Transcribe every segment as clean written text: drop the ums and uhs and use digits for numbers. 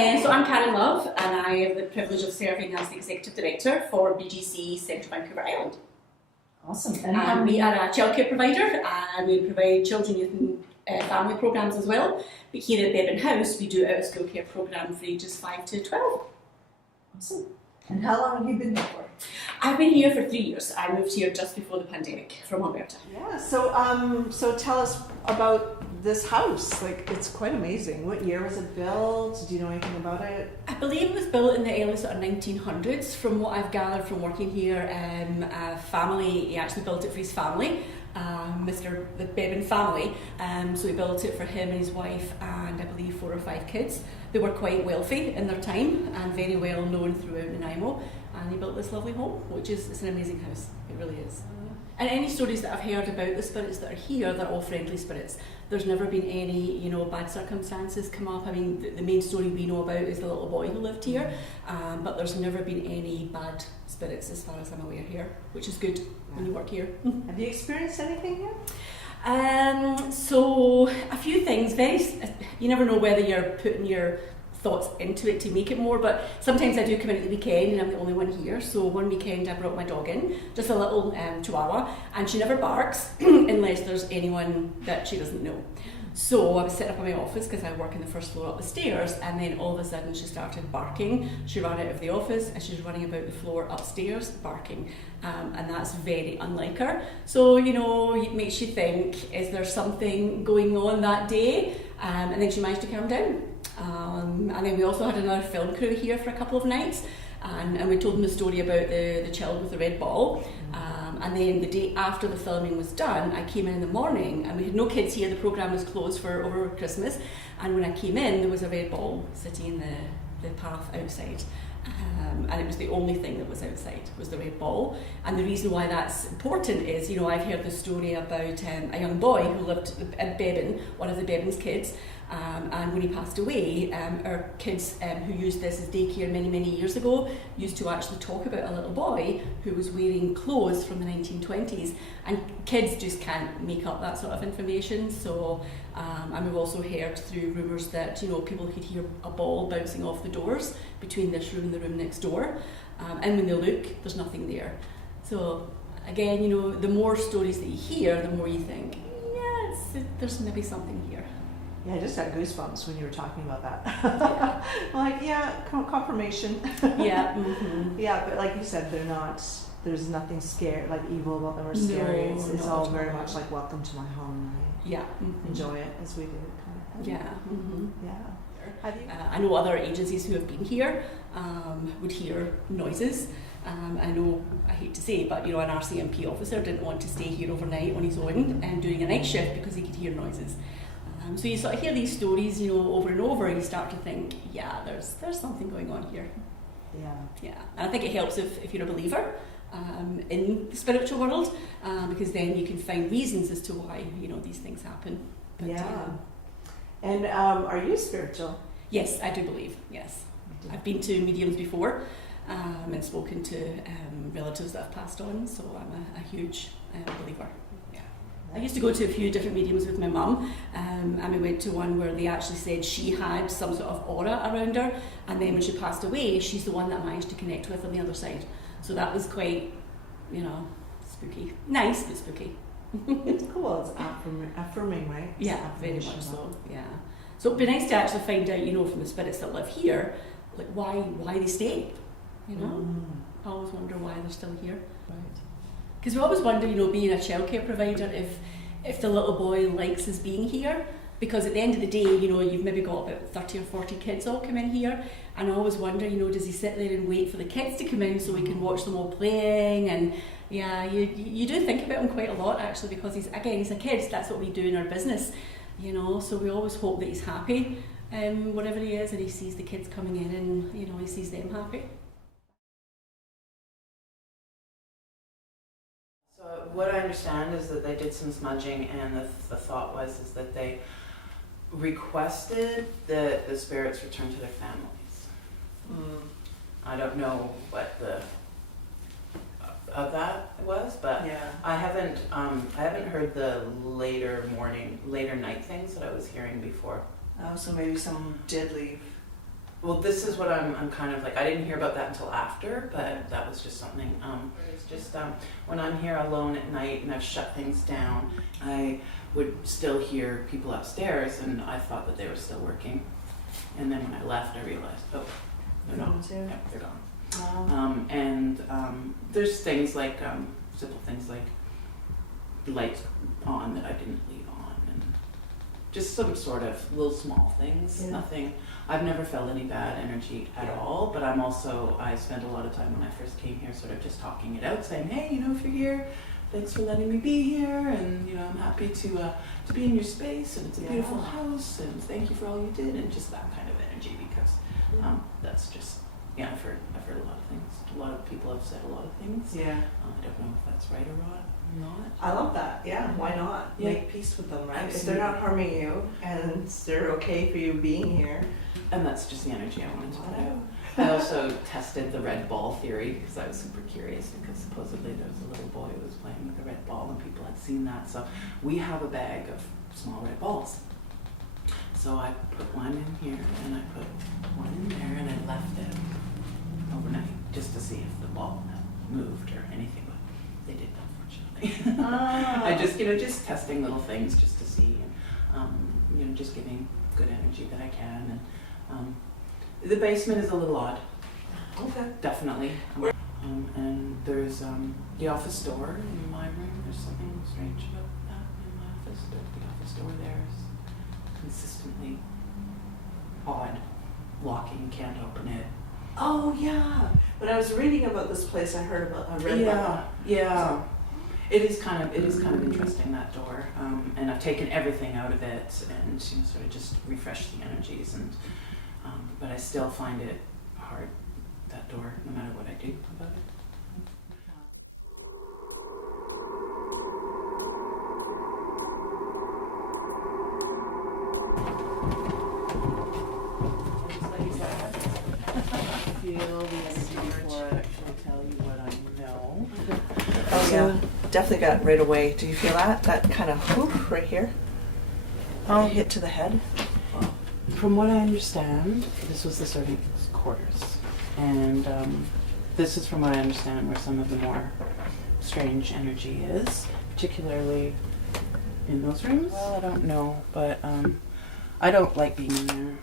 So I'm Karen Love, and I have the privilege of serving as the Executive Director for BGC Central Vancouver Island. Awesome. And we are a childcare provider, and we provide children, youth and family programs as well. But here at Beban House, we do out-of-school care program for ages 5 to 12. Awesome. And how long have you been there for? I've been here for 3 years. I moved here just before the pandemic from Alberta. Yeah. So tell us about this house. Like, it's quite amazing. What year was it built? Do you know anything about it? I believe it was built in the early sort of 1900s. From what I've gathered from working here, a family, he actually built it for his family, the Beban family. So he built it for him and his wife and I believe 4 or 5 kids. They were quite wealthy in their time and very well known throughout Nanaimo. And he built this lovely home, it's an amazing house. It really is. And any stories that I've heard about the spirits that are here, they're all friendly spirits. There's never been any, bad circumstances come up. I mean, the main story we know about is the little boy who lived here, but there's never been any bad spirits as far as I'm aware here, which is good when you work here. Have you experienced anything here? So a few things. You never know whether you're putting your thoughts into it to make it more, but sometimes I do come in at the weekend and I'm the only one here. So one weekend I brought my dog in, just a little chihuahua, and she never barks unless there's anyone that she doesn't know. So I was sitting up in my office because I work in the first floor up the stairs, and then all of a sudden she started barking. She ran out of the office and she's running about the floor upstairs barking, and that's very unlike her. So it makes you think, is there something going on that day? And then she managed to calm down. And then we also had another film crew here for a couple of nights, and we told them the story about the child with the red ball. And then the day after the filming was done, I came in the morning, and we had no kids here. The programme was closed for over Christmas, and when I came in, there was a red ball sitting in the path outside. And it was the only thing that was outside, was the red ball. And the reason why that's important is, I've heard the story about a young boy who lived at Beban, one of the Beban's kids, and when he passed away, our kids who used this as daycare many, many years ago used to actually talk about a little boy who was wearing clothes from the 1920s, and kids just can't make up that sort of information. So, and we've also heard through rumours that people could hear a ball bouncing off the doors between this room and the room next door, and when they look, there's nothing there. So again, the more stories that you hear, the more you think, there's maybe something here. Yeah, I just got goosebumps when you were talking about that. Yeah. Confirmation. Yeah. Mm-hmm. Yeah, but like you said, there's nothing scary, like evil about them or scary. It's all very much like, welcome to my home. Yeah. Mm-hmm. Enjoy it as we do. Yeah. Mm-hmm. Yeah. I know other agencies who have been here would hear noises. I know, I hate to say it, but an RCMP officer didn't want to stay here overnight on his own and doing a night shift because he could hear noises. So you sort of hear these stories, over and over, and you start to think, there's something going on here. Yeah. And I think it helps if you're a believer in the spiritual world, because then you can find reasons as to why these things happen. But, And are you spiritual? Yes, I do believe. Yes, I've been to mediums before and spoken to relatives that have passed on, so I'm a huge believer. I used to go to a few different mediums with my mum, and we went to one where they actually said she had some sort of aura around her, and then when she passed away, she's the one that I managed to connect with on the other side. So that was quite, spooky. Nice, but spooky. It's cool, it's affirming, right? It's yeah, very much so, yeah. So it'd be nice to actually find out, from the spirits that live here, like why they stay, I always wonder why they're still here. Right. Because we always wonder, being a childcare provider, if the little boy likes us being here, because at the end of the day, you've maybe got about 30 or 40 kids all come in here, and I always wonder, does he sit there and wait for the kids to come in so we can watch them all playing? And yeah, you do think about him quite a lot actually, because he's a kid, that's what we do in our business, so we always hope that he's happy, whatever he is, and he sees the kids coming in and, he sees them happy. So what I understand is that they did some smudging, and the thought was that they requested that the spirits return to their families. I don't know what the of that was, but I haven't heard the later night things that I was hearing before. So maybe some did leave. Well, this is what I'm kind of like, I didn't hear about that until after, but that was just something, it's just, when I'm here alone at night and I've shut things down, I would still hear people upstairs, and I thought that they were still working. And then when I left, I realized, oh, they're not. Yeah, they're gone. Wow. And there's things like, simple things like lights on that I didn't leave on, and just some sort of little small things. Yeah. Nothing. I've never felt any bad energy at all, but I spent a lot of time when I first came here sort of just talking it out, saying, hey, if you're here, thanks for letting me be here, and I'm happy to be in your space, and it's a beautiful house, and thank you for all you did, and just that kind of energy, because that's just, I've heard a lot of things. A lot of people have said a lot of things. Yeah. I don't know if that's right or not. I love that. Yeah, why not? Yeah. Make peace with them, right? Absolutely. If they're not harming you and they're okay for you being here. And that's just the energy I wanted to put out. I also tested the red ball theory because I was super curious, because supposedly there was a little boy who was playing with the red ball and people had seen that. So we have a bag of small red balls. So I put one in here and I put one in there and I left it overnight just to see if the ball had moved or anything, but they didn't, unfortunately. I just testing little things just to see, and just giving good energy that I can. And the basement is a little odd. Okay. Definitely. And there's the office door in my room. There's something strange about that in my office. The office door there is consistently odd. Locking, can't open it. Oh yeah. When I was reading about this place, I read about that. Yeah. It is kind of interesting, that door, and I've taken everything out of it and sort of just refreshed the energies, and but I still find it hard, that door, no matter what I do about it. Oh yeah. Definitely got it right away. Do you feel that? That kind of whoosh right here? Hit to the head? From what I understand, this was the servants' quarters, and this is, from what I understand, where some of the more strange energy is, particularly in those rooms. Well, I don't know, but I don't like being in there.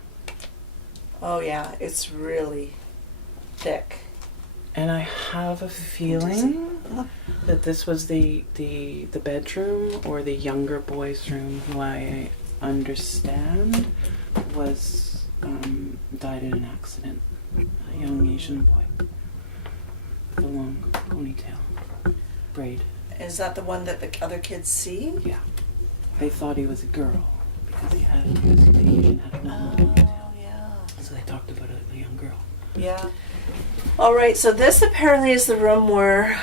Oh yeah, it's really thick. And I have a feeling that this was the bedroom, or the younger boy's room, who I understand was died in an accident. A young Asian boy with a long ponytail, braid. Is that the one that the other kids see? Yeah. They thought he was a girl because he had a ponytail. Yeah. So they talked about a young girl. Yeah. All right, so this apparently is the room where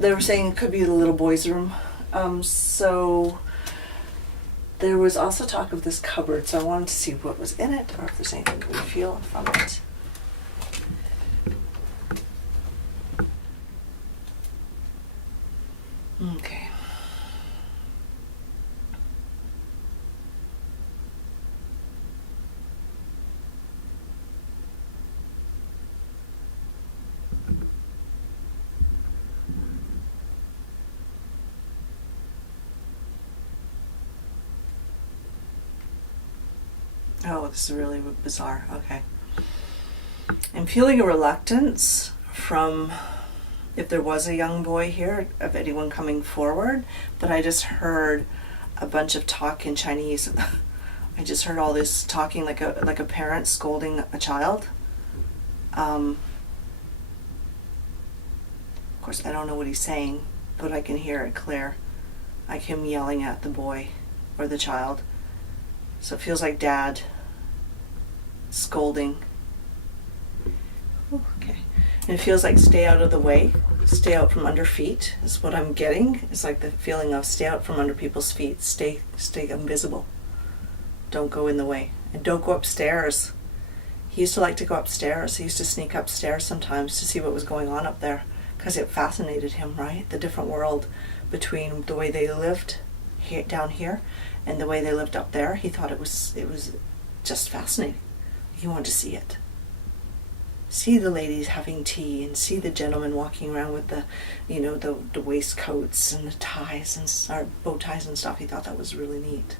they were saying could be the little boy's room. So there was also talk of this cupboard, so I wanted to see what was in it, or if there's anything we feel from it. Okay. Oh, this is really bizarre. Okay. I'm feeling a reluctance from, if there was a young boy here, of anyone coming forward, but I just heard a bunch of talk in Chinese. I just heard all this talking like a parent scolding a child. Of course, I don't know what he's saying, but I can hear it clear. Like him yelling at the boy or the child. So it feels like dad scolding. Okay. And it feels like stay out of the way. Stay out from under feet is what I'm getting. It's like the feeling of stay out from under people's feet. Stay invisible. Don't go in the way. And don't go upstairs. He used to like to go upstairs. He used to sneak upstairs sometimes to see what was going on up there, because it fascinated him, right? The different world between the way they lived down here and the way they lived up there. He thought it was just fascinating. He wanted to see it. see the ladies having tea and see the gentlemen walking around with the, you know, the waistcoats and the ties and or bow ties and stuff. He thought that was really neat.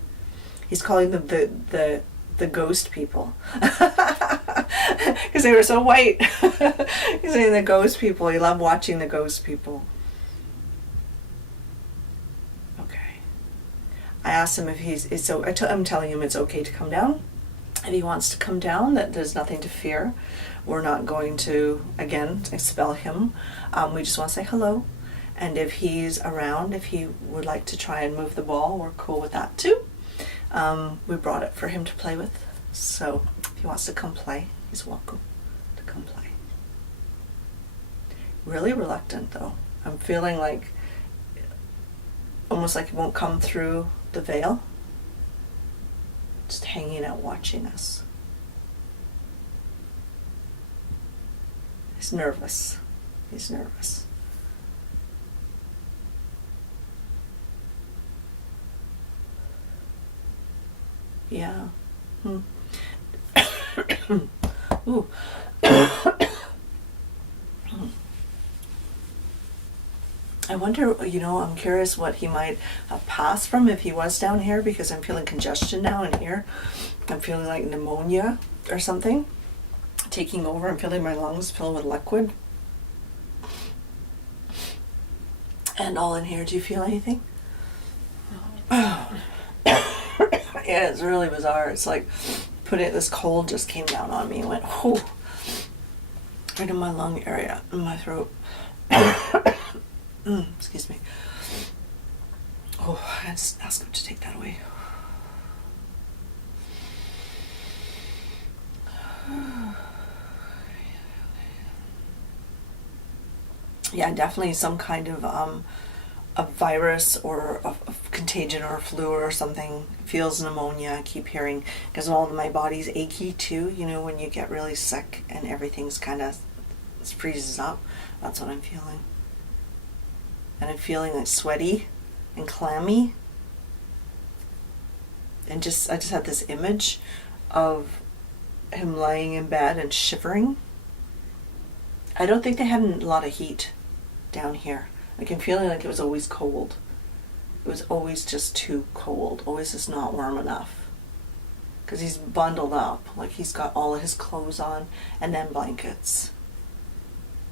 He's calling them the ghost people because they were so white. He's saying the ghost people. He loved watching the ghost people. Okay. I asked him if I'm telling him it's okay to come down. If he wants to come down, that there's nothing to fear. We're not going to, again, expel him. We just want to say hello. And if he's around, if he would like to try and move the ball, we're cool with that too. We brought it for him to play with. So if he wants to come play, he's welcome to come play. Really reluctant though. I'm feeling like, almost like it won't come through the veil. Just hanging out watching us. He's nervous. He's nervous. Yeah. Ooh. I wonder, you know, I'm curious what he might have passed from if he was down here, because I'm feeling congestion now in here. I'm feeling like pneumonia or something taking over. I'm feeling my lungs filled with liquid. And all in here. Do you feel anything? No. Yeah, it's really bizarre. It's like this cold just came down on me and went, whoo, right in my lung area, in my throat. Excuse me. Oh, let's ask him to take that away. Yeah, definitely some kind of a virus or a contagion or a flu or something. Feels pneumonia. I keep hearing, because all of my body's achy too. You know, when you get really sick and everything's kind of freezes up. That's what I'm feeling. And I'm feeling like sweaty and clammy. And I just had this image of him lying in bed and shivering. I don't think they had a lot of heat down here. Like, I'm feeling like it was always cold. It was always just too cold. Always just not warm enough. Because he's bundled up. Like, he's got all of his clothes on and then blankets.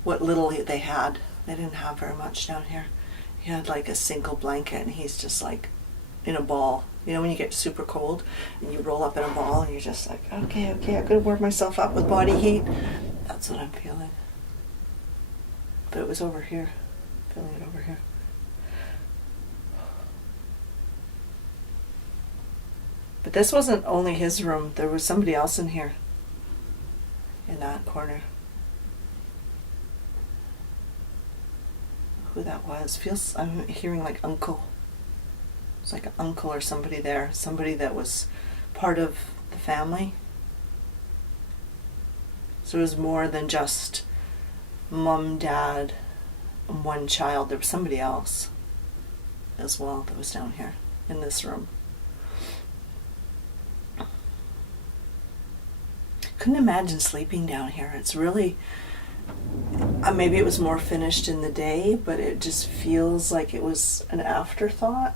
What little they had. They didn't have very much down here. He had like a single blanket and he's just like in a ball. You know when you get super cold and you roll up in a ball and you're just like, okay, I'm gonna warm myself up with body heat. That's what I'm feeling. But it was over here. Feeling it over here. But this wasn't only his room. There was somebody else in here. In that corner. Who that was. I'm hearing like uncle. It's like an uncle or somebody there. Somebody that was part of the family. So it was more than just mom, dad, and one child. There was somebody else as well that was down here in this room. Couldn't imagine sleeping down here. It's really... maybe it was more finished in the day, but it just feels like it was an afterthought.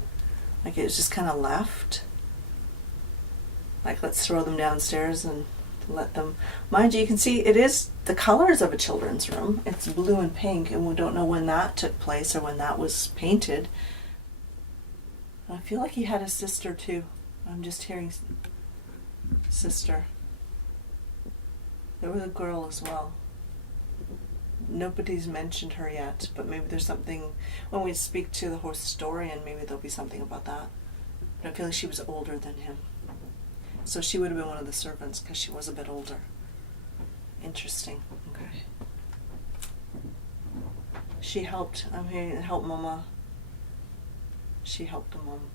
Like it was just kind of left. Like, let's throw them downstairs and let them... Mind you, you can see it is the colors of a children's room. It's blue and pink, and we don't know when that took place or when that was painted. And I feel like he had a sister too. I'm just hearing sister. There was a girl as well. Nobody's mentioned her yet, but maybe there's something when we speak to the historian. Maybe there'll be something about that. But I feel like she was older than him, so she would have been one of the servants because she was a bit older. Interesting. Okay. She helped. I'm here to help Mama. She helped the mom.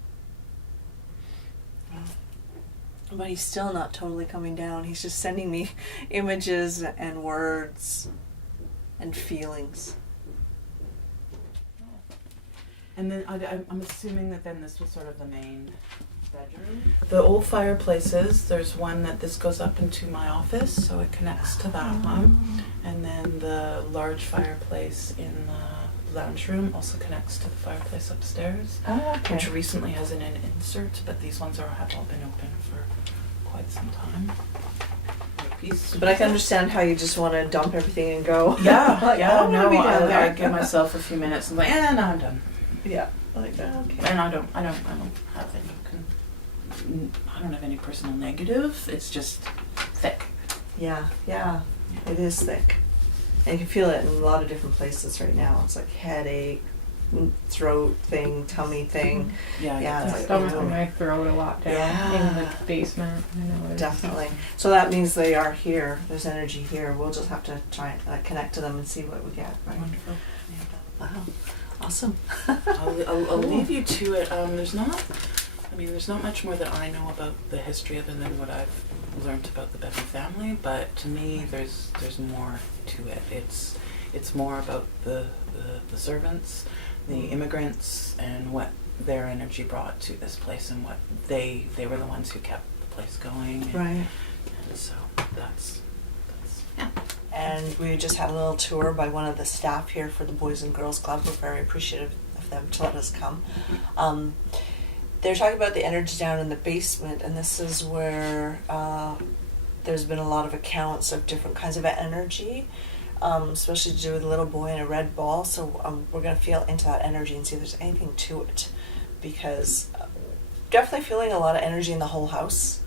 But he's still not totally coming down. He's just sending me images and words and feelings. And then I'm assuming that then this was sort of the main bedroom. The old fireplaces, there's one that this goes up into my office, so it connects to that one. And then the large fireplace in the lounge room also connects to the fireplace upstairs, which recently has an insert, but these ones have all been open for quite some time. But I can understand how you just want to dump everything and go. Yeah, like, yeah, no, I give myself a few minutes and now I'm done. Yeah, like okay. And I don't have any personal negative. It's just thick. Yeah, it is thick. And you can feel it in a lot of different places right now. It's like headache, throat thing, tummy thing. Yeah, Stomach in my throat a lot down in the basement. I know it definitely. So that means they are here. There's energy here. We'll just have to try connect to them and see what we get. Right? Wonderful. Wow, awesome. I'll leave you to it. There's not much more that I know about the history other than what I've learned about the Beban family. But to me, there's more to it. It's more about the servants, the immigrants, and what their energy brought to this place, and what they were the ones who kept the place going. Right. And so that's yeah. And we just had a little tour by one of the staff here for the Boys and Girls Club. We're very appreciative of them to let us come. They're talking about the energy down in the basement, and this is where there's been a lot of accounts of different kinds of energy, especially to do with a little boy and a red ball. So we're going to feel into that energy and see if there's anything to it, because definitely feeling a lot of energy in the whole house.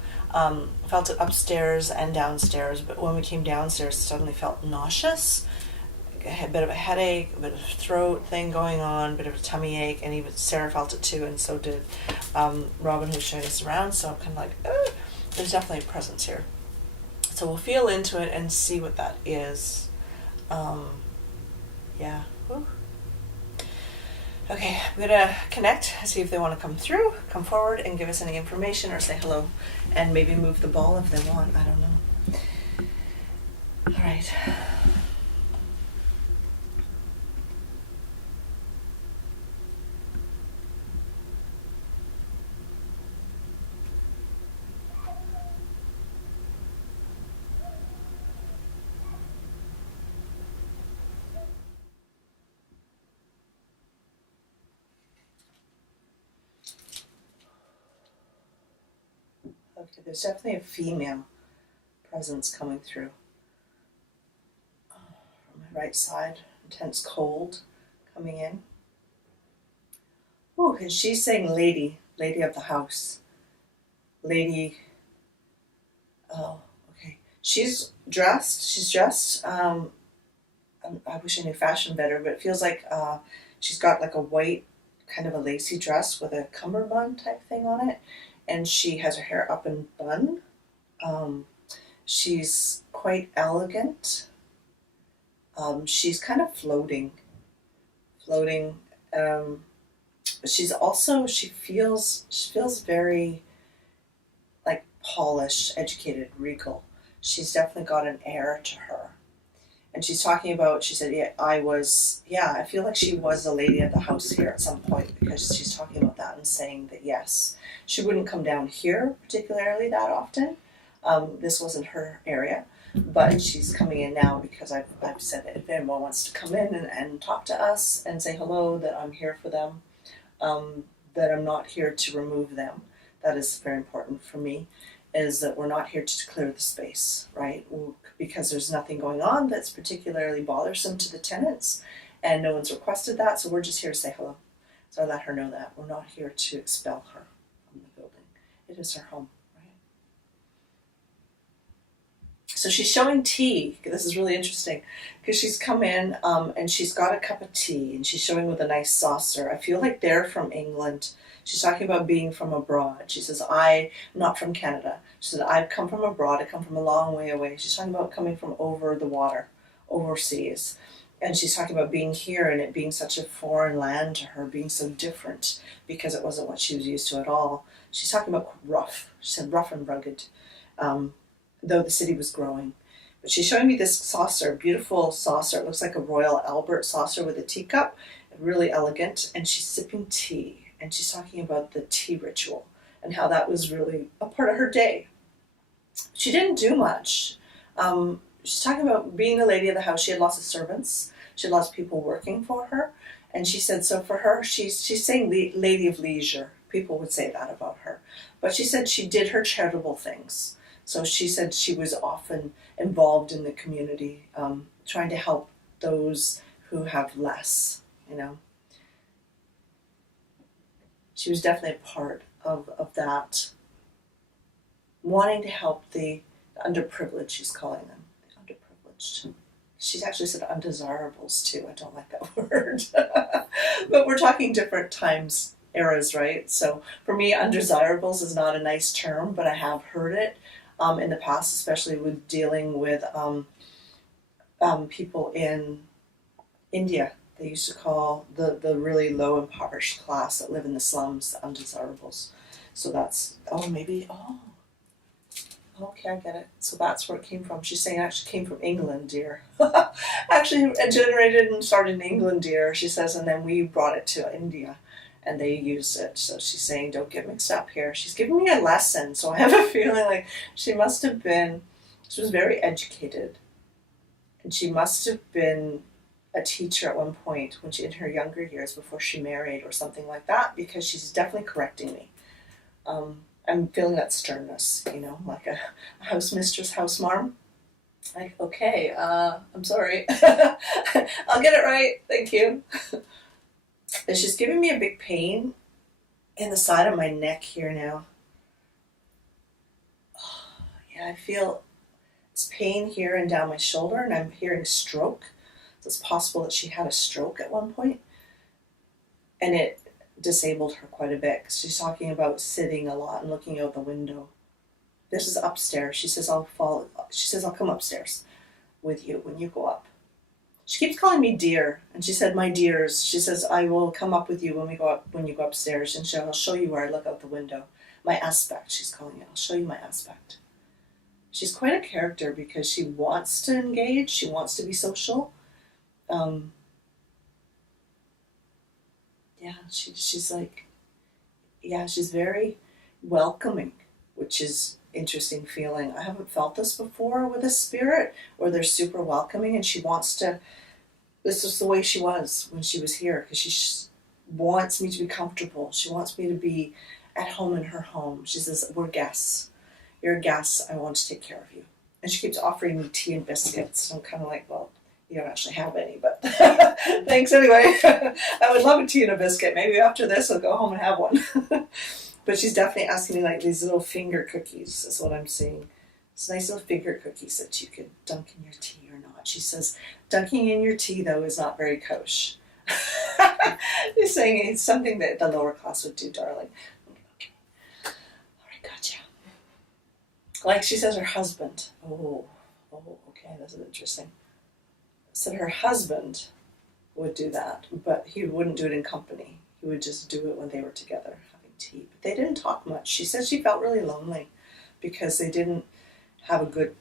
Felt it upstairs and downstairs, but when we came downstairs, suddenly felt nauseous. A bit of a headache, a bit of a throat thing going on, a bit of a tummy ache, and even Sarah felt it too, and so did Robin, who's showing us around. So I'm kind of like, there's definitely a presence here. So we'll feel into it and see what that is. Yeah. Woo. Okay, I'm gonna connect, see if they want to come through, come forward, and give us any information or say hello, and maybe move the ball if they want. I don't know. All right. Okay, there's definitely a female presence coming through. From my right side, intense cold coming in. Oh, and she's saying lady of the house. Lady, oh, okay. She's dressed, I wish I knew fashion better, but it feels like she's got like a white, kind of a lacy dress with a cummerbund type thing on it. And she has her hair up in bun. She's quite elegant. She's kind of floating. But she's also, she feels very like polished, educated, regal. She's definitely got an air to her. And she's talking about, she said, I feel like she was the lady of the house here at some point, because she's talking about that and saying that, yes, she wouldn't come down here particularly that often. This wasn't her area, but she's coming in now because I've said that if anyone wants to come in and talk to us and say hello, that I'm here for them, that I'm not here to remove them. That is very important for me, is that we're not here to clear the space, right? Because there's nothing going on that's particularly bothersome to the tenants, and no one's requested that, so we're just here to say hello. So I let her know that we're not here to expel her from the building. It is her home, right? So she's showing tea. This is really interesting, because she's come in and she's got a cup of tea, and she's showing with a nice saucer. I feel like they're from England. She's talking about being from abroad. She says, I'm not from Canada. She said, I've come from abroad. I come from a long way away. She's talking about coming from over the water, overseas. And she's talking about being here and it being such a foreign land to her, being so different because it wasn't what she was used to at all. She's talking about rough. She said rough and rugged, though the city was growing. But she's showing me this saucer, beautiful saucer. It looks like a Royal Albert saucer with a teacup, really elegant. And she's sipping tea. And she's talking about the tea ritual and how that was really a part of her day. She didn't do much. She's talking about being the lady of the house. She had lots of servants. She had lots of people working for her. And she said, so for her, she's saying lady of leisure. People would say that about her. But she said she did her charitable things. So she said she was often involved in the community, trying to help those who have less, you know. She was definitely a part of that, wanting to help the underprivileged, she's calling them, the underprivileged. She's actually said undesirables too. I don't like that word. But we're talking different times, eras, right? So for me, undesirables is not a nice term, but I have heard it in the past, especially with dealing with people in India. They used to call the really low impoverished class that live in the slums the undesirables. So that's, okay, I get it. So that's where it came from. She's saying it actually came from England, dear. Actually, it generated and started in England, dear, she says, and then we brought it to India and they used it. So she's saying, don't get mixed up here. She's giving me a lesson. So I have a feeling like she was very educated. And she must have been a teacher at one point when in her younger years before she married or something like that, because she's definitely correcting me. I'm feeling that sternness, you know, like a house mistress, house marm. Like, okay, I'm sorry. I'll get it right, thank you. And she's giving me a big pain in the side of my neck here now. Yeah, I feel this pain here and down my shoulder, and I'm hearing stroke. So it's possible that she had a stroke at one point, and it disabled her quite a bit. She's talking about sitting a lot and looking out the window. This is upstairs. She says I'll come upstairs with you when you go up. She keeps calling me dear, and she said, my dears. She says I will come up with you when you go upstairs, and I'll show you where I look out the window. My aspect, she's calling it. I'll show you my aspect. She's quite a character because she wants to engage. She wants to be social. She's like, she's very welcoming, which is interesting feeling. I haven't felt this before with a spirit where they're super welcoming, and she wants to, this is the way she was when she was here, because she wants me to be comfortable. She wants me to be at home in her home. She says, we're guests. You're a guest. I want to take care of you. And she keeps offering me tea and biscuits. I'm kind of like, well, you don't actually have any, but thanks anyway. I would love a tea and a biscuit. Maybe after this I'll go home and have one. But she's definitely asking me like these little finger cookies is what I'm seeing. It's nice little finger cookies that you could dunk in your tea or not. She says, dunking in your tea though is not very kosher. She's saying it's something that the lower class would do, darling. Okay. All right, gotcha. Like she says her husband. Oh, okay, that's interesting. Said her husband would do that, but he wouldn't do it in company. He would just do it when they were together having tea. But they didn't talk much. She said she felt really lonely because they didn't have a good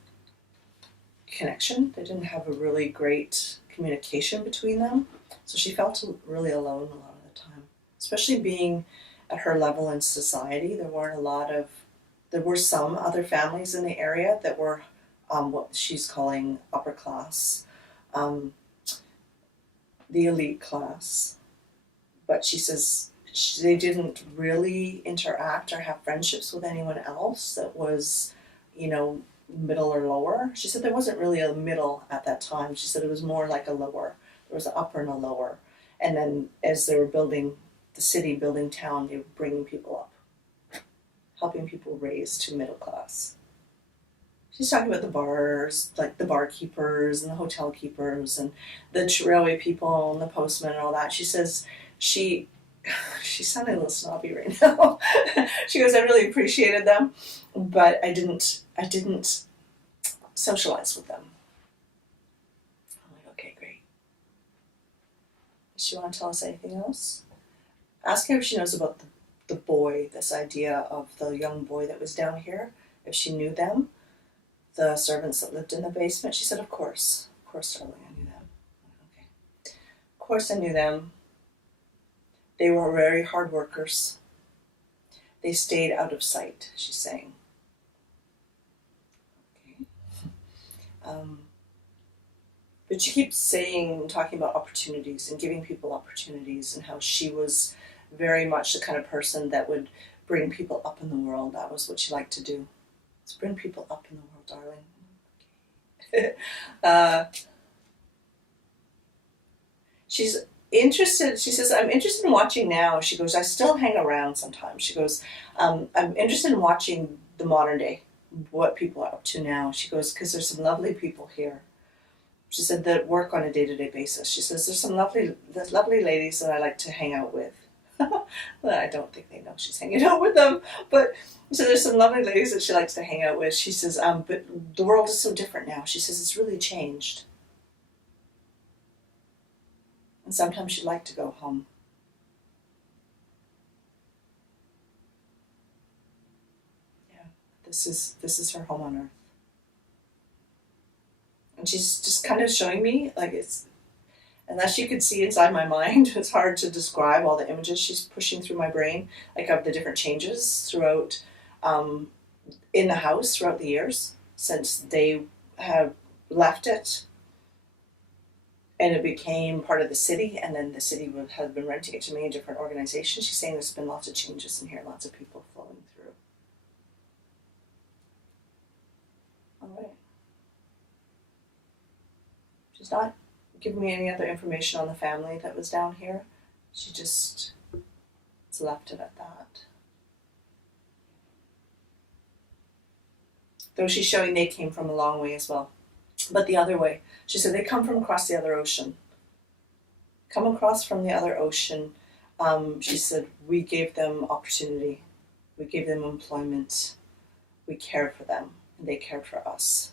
connection. They didn't have a really great communication between them. So she felt really alone a lot of the time, especially being at her level in society. There were some other families in the area that were what she's calling upper class. The elite class, but she says they didn't really interact or have friendships with anyone else that was, you know, middle or lower. She said there wasn't really a middle at that time. She said it was more like a lower. There was an upper and a lower, and then as they were building the city, building town, they were bringing people up, helping people raise to middle class. She's talking about the bars, like the barkeepers and the hotel keepers and the railway people and the postmen and all that. She says she's sounding a little snobby right now. She goes, I really appreciated them, but I didn't socialize with them. I'm like, okay, great. Does she want to tell us anything else? Ask her if she knows about the boy, this idea of the young boy that was down here, if she knew them. The servants that lived in the basement. She said, of course, darling, I knew them. Okay. Of course I knew them. They were very hard workers. They stayed out of sight, she's saying. Okay. But she keeps saying, talking about opportunities and giving people opportunities, and how she was very much the kind of person that would bring people up in the world. That was what she liked to do. Let's bring people up in the world, darling. She's interested, she says, I'm interested in watching now. She goes, I still hang around sometimes. She goes, I'm interested in watching the modern day, what people are up to now. She goes, because there's some lovely people here. She said that work on a day-to-day basis. She says, there's lovely ladies that I like to hang out with. Well, I don't think they know she's hanging out with them, but so there's some lovely ladies that she likes to hang out with. She says, but the world is so different now. She says it's really changed. And sometimes she'd like to go home. Yeah, this is her home on earth. And she's just kind of showing me, like, it's, unless you could see inside my mind, it's hard to describe all the images she's pushing through my brain, like of the different changes throughout, in the house throughout the years since they have left it and it became part of the city, and then the city has been renting it to many different organizations. She's saying there's been lots of changes in here, lots of people flowing through. All right. She's not giving me any other information on the family that was down here. She just has left it at that. Though she's showing they came from a long way as well. But the other way. She said they come from across the other ocean. Come across from the other ocean. She said we gave them opportunity. We gave them employment. We cared for them. And they cared for us.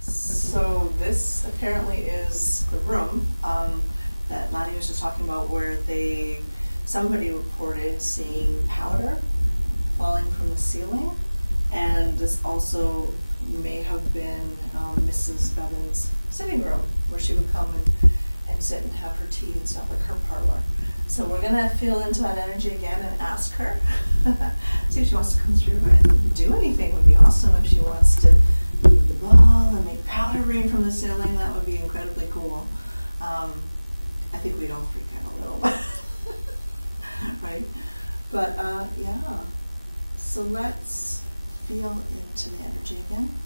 So this apparently is the room that Lani was just talking about, where somebody reported seeing powder falling from the ceiling, and this also may have been Mrs. Beban's sitting room, where she would come and sit and have her tea and stuff, like her parlor. So we're gonna feel into that energy again and ask her, see if she wants to come through and do anything. Would be awesome if she wants to move the ball or make powder rain from the ceiling. That would be incredibly cool. I think we'd all freak out a little bit, right? But yeah, so let's feel into the energy again.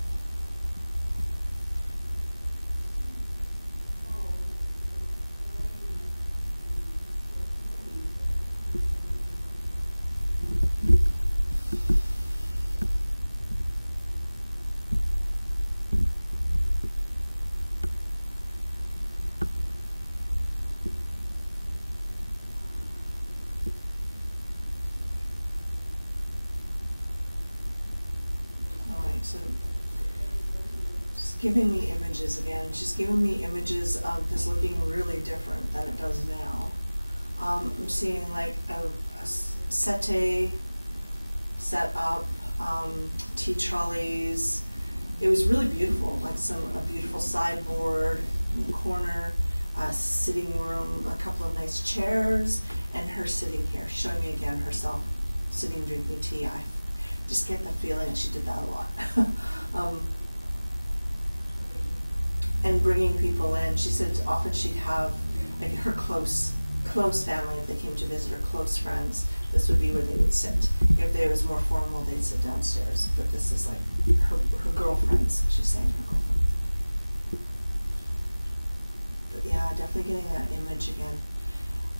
So she's giving me images again. She's giving me images of this looking really different than it does now. I'm seeing like a settee set up, tea trolleys. It was really beautiful, like a beautiful sideboard in the corner, a sitting room, a couple of nice chairs, and her sitting here, showing me again herself sitting drinking tea. I just get the feeling she did that a lot. And bringing people in. She said often she'd have like her close family, if they came to visit, her close friends, this would be where they would sit. If there was more formal, they'd sit downstairs. But this is like her girlfriends. She's saying her girlfriend. But yeah, definitely getting that image again.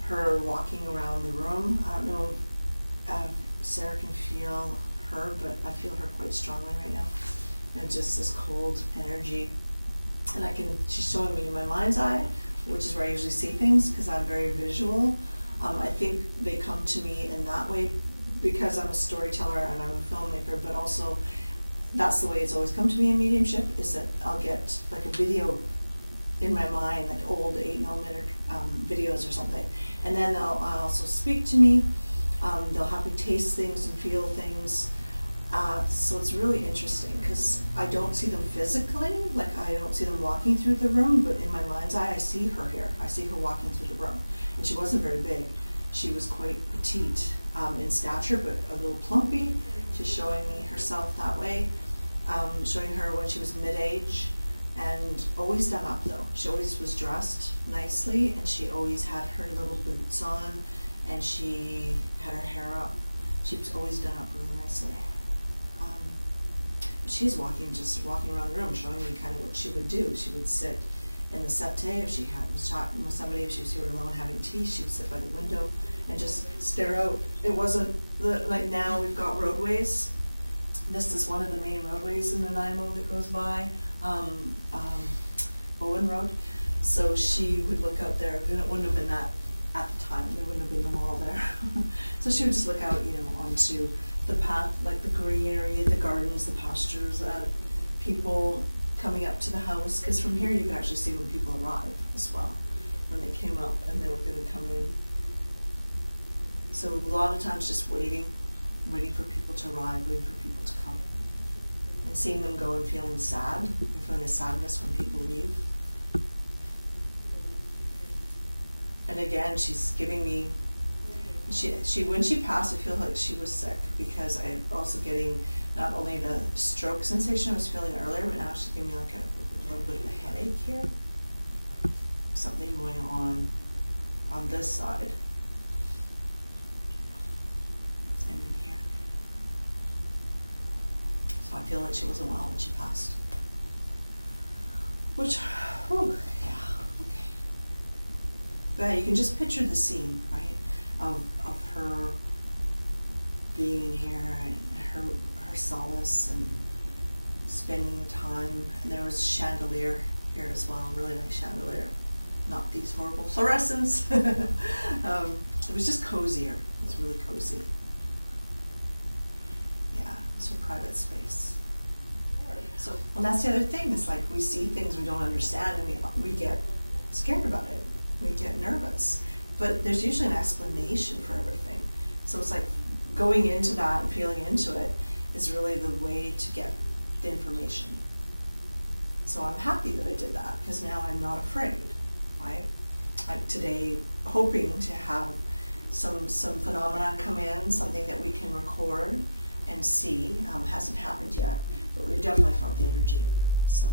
Her walking around the room. I don't know if Sarah can feel her, but I feel her quite strongly right now. And just this cold energy. And she's showing me in my mind's eye, which is where I usually see things because I'm very visual. I think they come to me in that way because I'm a storyteller and I'm a filmmaker, but also that's the way it's always come to me in mediumship, is that I'll get like a video in my mind, like old 8mm videos or something. And then they'll also speak to me. They'll have me taste things and feel things. So it's really interesting because I don't see them physically, like I don't see them walking through the room, but in my mind's eye I see her here. I see her walking through the room. And she wasn't very big. She was quite petite in stature, but a little plumpy. She's showing me herself that way, showing her when she was mid-age, and always done up though. She always was dressed nicely, and she always had her little boots on, and she had her hair up. She was always done up really nicely. She's just walking around the room, showing me kind of what she would do. She would sit in the settee if she was talking with somebody, if she was here alone having tea, she would sit by the window and just stare out. It wasn't like now we've got roadways. This is one of the main roadways in Nanaimo that goes by, Bowen Road. So she would look out there. It wouldn't have been that at the time. There wouldn't have been the mall there. So she would just look out, onto the path, like the greenery, the gardens, the pastures, people coming up to the house. Because from here you could actually see when people arrive as well, when they came up and they were going to come in. So a lot of times just waiting for people to arrive, waiting for people to come. And seeing them go and feeling sad, and feeling a sadness when people leave. And again, she's giving me, she when she passed, I feel like she was sick because I'm also getting not only the stroke sensation I was feeling earlier, but now she's giving me like a little bit of a headache here. Something going on this side. And in here. So I feel like she wasn't well when she passed. Which, whew, yeah, okay. But you can just picture the scene, right? Of her being in here and her solace and spending the time. And there was chandelier here as well, really nice chandelier. Not these horrible fluorescents. It was just cozier. It was really cozy. Yeah, it's her private space. So, well, that's the other thing. It's like we see things we don't understand and we get scared about it. We get nervous. But there's usually an explanation for everything. So it's like going into that and feeling into it is really the way to get the information. So I'm happy that I did that because now I'm not afraid. I'm today hoping to have some phenomena come in, something that we can record and see. Hasn't happened yet, but we've definitely felt the energy. So.